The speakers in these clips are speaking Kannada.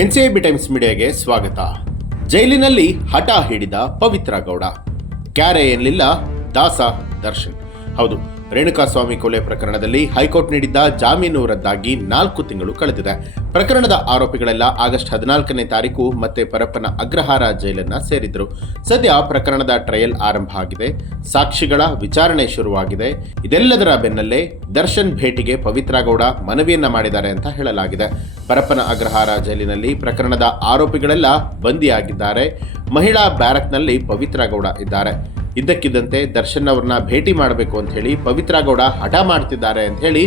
ಎನ್ಸಿಐಬಿ ಟೈಮ್ಸ್ ಮೀಡಿಯಾಗೆ ಸ್ವಾಗತ. ಜೈಲಿನಲ್ಲಿ ಹಠ ಹಿಡಿದ ಪವಿತ್ರ ಗೌಡ, ಕ್ಯಾರೆ ಎನ್ನಲಿಲ್ಲ ದಾಸ ದರ್ಶನ್. ಹೌದು, ರೇಣುಕಾಸ್ವಾಮಿ ಕೊಲೆ ಪ್ರಕರಣದಲ್ಲಿ ಹೈಕೋರ್ಟ್ ನೀಡಿದ್ದ ಜಾಮೀನು ರದ್ದಾಗಿ 4 ತಿಂಗಳು ಕಳೆದಿದೆ. ಪ್ರಕರಣದ ಆರೋಪಿಗಳೆಲ್ಲ ಆಗಸ್ಟ್ 14ನೇ ತಾರೀಕು ಮತ್ತೆ ಪರಪ್ಪನ ಅಗ್ರಹಾರ ಜೈಲನ್ನ ಸೇರಿದ್ರು. ಸದ್ಯ ಪ್ರಕರಣದ ಟ್ರಯಲ್ ಆರಂಭ ಆಗಿದೆ, ಸಾಕ್ಷಿಗಳ ವಿಚಾರಣೆ ಶುರುವಾಗಿದೆ. ಇದೆಲ್ಲದರ ಬೆನ್ನಲ್ಲೇ ದರ್ಶನ್ ಭೇಟಿಗೆ ಪವಿತ್ರ ಗೌಡ ಮನವಿಯನ್ನ ಮಾಡಿದ್ದಾರೆ ಅಂತ ಹೇಳಲಾಗಿದೆ. ಪರಪ್ಪನ ಅಗ್ರಹಾರ ಜೈಲಿನಲ್ಲಿ ಪ್ರಕರಣದ ಆರೋಪಿಗಳೆಲ್ಲ ಬಂದಿಯಾಗಿದ್ದಾರೆ. ಮಹಿಳಾ ಬ್ಯಾರಕ್ನಲ್ಲಿ ಪವಿತ್ರ ಗೌಡ ಇದ್ದಾರೆ. ಇದ್ದಕ್ಕಿದ್ದಂತೆ ದರ್ಶನ್ ಅವ್ರನ್ನ ಭೇಟಿ ಮಾಡಬೇಕು ಅಂತ ಹೇಳಿ ಪವಿತ್ರ ಗೌಡ ಹಠ ಮಾಡ್ತಿದ್ದಾರೆ ಅಂತ ಹೇಳಿ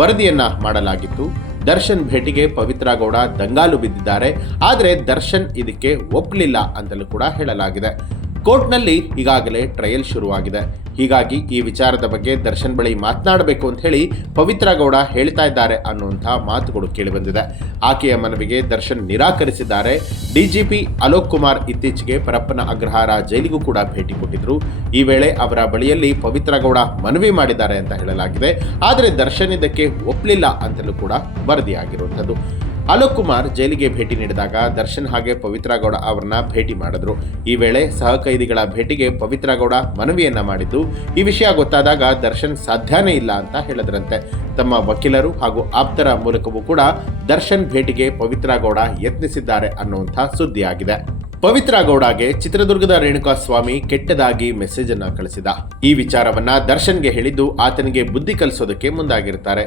ವರದಿಯನ್ನ ಮಾಡಲಾಗಿತ್ತು. ದರ್ಶನ್ ಭೇಟಿಗೆ ಪವಿತ್ರ ಗೌಡ ದಂಗಾಲು ಬಿದ್ದಿದ್ದಾರೆ. ಆದರೆ ದರ್ಶನ್ ಇದಕ್ಕೆ ಒಪ್ಪಲಿಲ್ಲ ಅಂತಲೂ ಕೂಡ ಹೇಳಲಾಗಿದೆ. ಕೋರ್ಟ್ನಲ್ಲಿ ಈಗಾಗಲೇ ಟ್ರಯಲ್ ಶುರುವಾಗಿದೆ. ಹೀಗಾಗಿ ಈ ವಿಚಾರದ ಬಗ್ಗೆ ದರ್ಶನ್ ಬಳಿ ಮಾತನಾಡಬೇಕು ಅಂತ ಹೇಳಿ ಪವಿತ್ರ ಗೌಡ ಹೇಳ್ತಾ ಇದ್ದಾರೆ ಅನ್ನುವಂಥ ಮಾತುಗಳು ಕೇಳಿಬಂದಿದೆ. ಆಕೆಯ ಮನವಿಗೆ ದರ್ಶನ್ ನಿರಾಕರಿಸಿದ್ದಾರೆ. ಡಿಜಿಪಿ ಅಲೋಕ್ ಕುಮಾರ್ ಇತ್ತೀಚೆಗೆ ಪರಪ್ಪನ ಅಗ್ರಹಾರ ಜೈಲಿಗೂ ಕೂಡ ಭೇಟಿ ಕೊಟ್ಟಿದ್ರು. ಈ ವೇಳೆ ಅವರ ಬಳಿಯಲ್ಲಿ ಪವಿತ್ರ ಗೌಡ ಮನವಿ ಮಾಡಿದ್ದಾರೆ ಅಂತ ಹೇಳಲಾಗಿದೆ. ಆದರೆ ದರ್ಶನ್ ಇದಕ್ಕೆ ಒಪ್ಪಲಿಲ್ಲ ಅಂತಲೂ ಕೂಡ ವರದಿಯಾಗಿರುವಂಥದ್ದು. ಅಲೋಕ್ ಕುಮಾರ್ ಜೈಲಿಗೆ ಭೇಟಿ ನೀಡಿದಾಗ ದರ್ಶನ್ ಹಾಗೆ ಪವಿತ್ರ ಗೌಡ ಅವರನ್ನ ಭೇಟಿ ಮಾಡಿದ್ರು. ಈ ವೇಳೆ ಸಹ ಕೈದಿಗಳ ಭೇಟಿಗೆ ಪವಿತ್ರ ಗೌಡ ಮನವಿಯನ್ನ ಮಾಡಿದ್ದು, ಈ ವಿಷಯ ಗೊತ್ತಾದಾಗ ದರ್ಶನ್ ಸಾಧ್ಯನೇ ಇಲ್ಲ ಅಂತ ಹೇಳಿದ್ರಂತೆ. ತಮ್ಮ ವಕೀಲರು ಹಾಗೂ ಆಪ್ತರ ಮೂಲಕವೂ ಕೂಡ ದರ್ಶನ್ ಭೇಟಿಗೆ ಪವಿತ್ರ ಗೌಡ ಯತ್ನಿಸಿದ್ದಾರೆ ಅನ್ನುವಂಥ ಸುದ್ದಿಯಾಗಿದೆ. ಪವಿತ್ರ ಗೌಡಗೆ ಚಿತ್ರದುರ್ಗದ ರೇಣುಕಾಸ್ವಾಮಿ ಕೆಟ್ಟದಾಗಿ ಮೆಸೇಜ್ ಅನ್ನ ಕಳಿಸಿದ. ಈ ವಿಚಾರವನ್ನ ದರ್ಶನ್ಗೆ ಹೇಳಿದ್ದು ಆತನಿಗೆ ಬುದ್ಧಿ ಕಲಿಸೋದಕ್ಕೆ ಮುಂದಾಗಿರುತ್ತಾರೆ.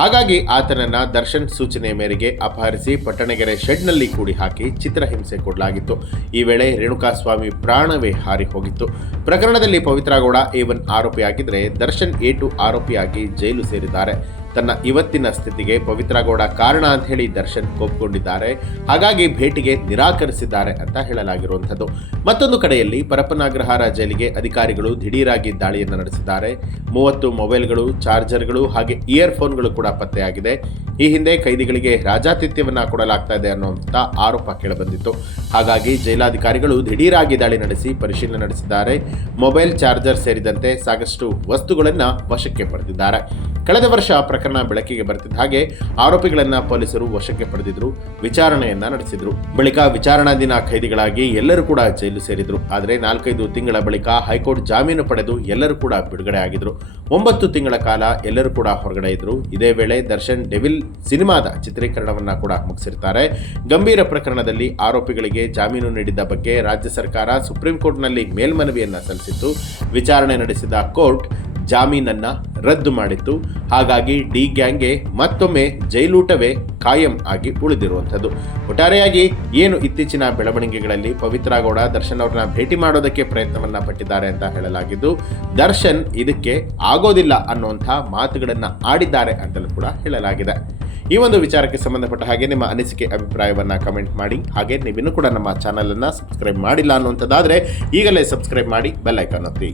ಹಾಗಾಗಿ ಆತನನ್ನ ದರ್ಶನ್ ಸೂಚನೆ ಮೇರೆಗೆ ಅಪಹರಿಸಿ ಪಟ್ಟಣಗೆರೆ ಶೆಡ್ನಲ್ಲಿ ಕೂಡಿ ಹಾಕಿ ಚಿತ್ರಹಿಂಸೆ ಕೊಡಲಾಗಿತ್ತು. ಈ ವೇಳೆ ರೇಣುಕಾಸ್ವಾಮಿ ಪ್ರಾಣವೇ ಹಾರಿ ಹೋಗಿತ್ತು. ಪ್ರಕರಣದಲ್ಲಿ ಪವಿತ್ರ ಗೌಡ A1 ಆರೋಪಿಯಾಗಿದ್ದರೆ ದರ್ಶನ್ A2 ಆರೋಪಿಯಾಗಿ ಜೈಲು ಸೇರಿದ್ದಾರೆ. ತನ್ನ ಇವತ್ತಿನ ಸ್ಥಿತಿಗೆ ಪವಿತ್ರ ಗೌಡ ಕಾರಣ ಅಂತ ಹೇಳಿ ದರ್ಶನ್ ಕೋಪಗೊಂಡಿದ್ದಾರೆ. ಹಾಗಾಗಿ ಭೇಟಿಗೆ ನಿರಾಕರಿಸಿದ್ದಾರೆ ಅಂತ ಹೇಳಲಾಗಿರುವಂಥದ್ದು. ಮತ್ತೊಂದು ಕಡೆಯಲ್ಲಿ ಪರಪ್ಪನ ಅಗ್ರಹಾರ ಜೈಲಿಗೆ ಅಧಿಕಾರಿಗಳು ದಿಢೀರಾಗಿ ದಾಳಿಯನ್ನು ನಡೆಸಿದ್ದಾರೆ. 30 ಮೊಬೈಲ್ಗಳು, ಚಾರ್ಜರ್ಗಳು ಹಾಗೆ ಇಯರ್ಫೋನ್ಗಳು ಕೂಡ ಪತ್ತೆಯಾಗಿದೆ. ಈ ಹಿಂದೆ ಕೈದಿಗಳಿಗೆ ರಾಜಾತಿಥ್ಯವನ್ನ ಕೊಡಲಾಗ್ತಾ ಇದೆ ಅನ್ನುವಂಥ ಆರೋಪ ಕೇಳಿಬಂದಿತ್ತು. ಹಾಗಾಗಿ ಜೈಲಾಧಿಕಾರಿಗಳು ದಿಢೀರಾಗಿ ದಾಳಿ ನಡೆಸಿ ಪರಿಶೀಲನೆ ನಡೆಸಿದ್ದಾರೆ. ಮೊಬೈಲ್, ಚಾರ್ಜರ್ ಸೇರಿದಂತೆ ಸಾಕಷ್ಟು ವಸ್ತುಗಳನ್ನ ವಶಕ್ಕೆ ಪಡೆದಿದ್ದಾರೆ. ಕಳೆದ ವರ್ಷ ಪ್ರಕರಣ ಬೆಳಕಿಗೆ ಬರ್ತಿದ್ದ ಹಾಗೆ ಆರೋಪಿಗಳನ್ನ ಪೊಲೀಸರು ವಶಕ್ಕೆ ಪಡೆದಿದ್ರು, ವಿಚಾರಣೆಯನ್ನ ನಡೆಸಿದ್ರು. ಬಳಿಕ ವಿಚಾರಣಾಧೀನ ಖೈದಿಗಳಾಗಿ ಎಲ್ಲರೂ ಕೂಡ ಜೈಲು ಸೇರಿದ್ರು. ಆದರೆ 4-5 ತಿಂಗಳ ಬಳಿಕ ಹೈಕೋರ್ಟ್ ಜಾಮೀನು ಪಡೆದು ಎಲ್ಲರೂ ಕೂಡ ಬಿಡುಗಡೆ ಆಗಿದ್ರು. 9 ತಿಂಗಳ ಕಾಲ ಎಲ್ಲರೂ ಕೂಡ ಹೊರಗಡೆ ಇದ್ರು. ಇದೇ ವೇಳೆ ದರ್ಶನ್ ಡೆವಿಲ್ ಸಿನಿಮಾದ ಚಿತ್ರೀಕರಣವನ್ನ ಕೂಡ ಮುಗಿಸಿರ್ತಾರೆ. ಗಂಭೀರ ಪ್ರಕರಣದಲ್ಲಿ ಆರೋಪಿಗಳಿಗೆ ಜಾಮೀನು ನೀಡಿದ ಬಗ್ಗೆ ರಾಜ್ಯ ಸರ್ಕಾರ ಸುಪ್ರೀಂ ಕೋರ್ಟ್ನಲ್ಲಿ ಮೇಲ್ಮನವಿಯನ್ನ ಸಲ್ಲಿಸಿತ್ತು. ವಿಚಾರಣೆ ನಡೆಸಿದ ಕೋರ್ಟ್ ಜಾಮೀನನ್ನ ರದ್ದು ಮಾಡಿತ್ತು. ಹಾಗಾಗಿ ಡಿ ಗ್ಯಾಂಗ್ಗೆ ಮತ್ತೊಮ್ಮೆ ಜೈಲೂಟವೇ ಕಾಯಂ ಆಗಿ ಉಳಿದಿರುವಂಥದ್ದು. ಒಟ್ಟಾರೆಯಾಗಿ ಏನು ಇತ್ತೀಚಿನ ಬೆಳವಣಿಗೆಗಳಲ್ಲಿ ಪವಿತ್ರ ಗೌಡ ದರ್ಶನ್ ಅವ್ರನ್ನ ಭೇಟಿ ಮಾಡೋದಕ್ಕೆ ಪ್ರಯತ್ನವನ್ನ ಪಟ್ಟಿದ್ದಾರೆ ಅಂತ ಹೇಳಲಾಗಿದ್ದು, ದರ್ಶನ್ ಇದಕ್ಕೆ ಆಗೋದಿಲ್ಲ ಅನ್ನುವಂಥ ಮಾತುಗಳನ್ನ ಆಡಿದ್ದಾರೆ ಅಂತಲೂ ಕೂಡ ಹೇಳಲಾಗಿದೆ. ಈ ಒಂದು ವಿಚಾರಕ್ಕೆ ಸಂಬಂಧಪಟ್ಟ ಹಾಗೆ ನಿಮ್ಮ ಅನಿಸಿಕೆ ಅಭಿಪ್ರಾಯವನ್ನ ಕಮೆಂಟ್ ಮಾಡಿ. ಹಾಗೆ ನೀವಿನ್ನೂ ಕೂಡ ನಮ್ಮ ಚಾನಲ್ ಅನ್ನ ಸಬ್ಸ್ಕ್ರೈಬ್ ಮಾಡಿಲ್ಲ ಅನ್ನುವಂಥದ್ದಾದ್ರೆ ಈಗಲೇ ಸಬ್ಸ್ಕ್ರೈಬ್ ಮಾಡಿ, ಬೆಲ್ ಐಕಾನ್ ಒತ್ತಿ.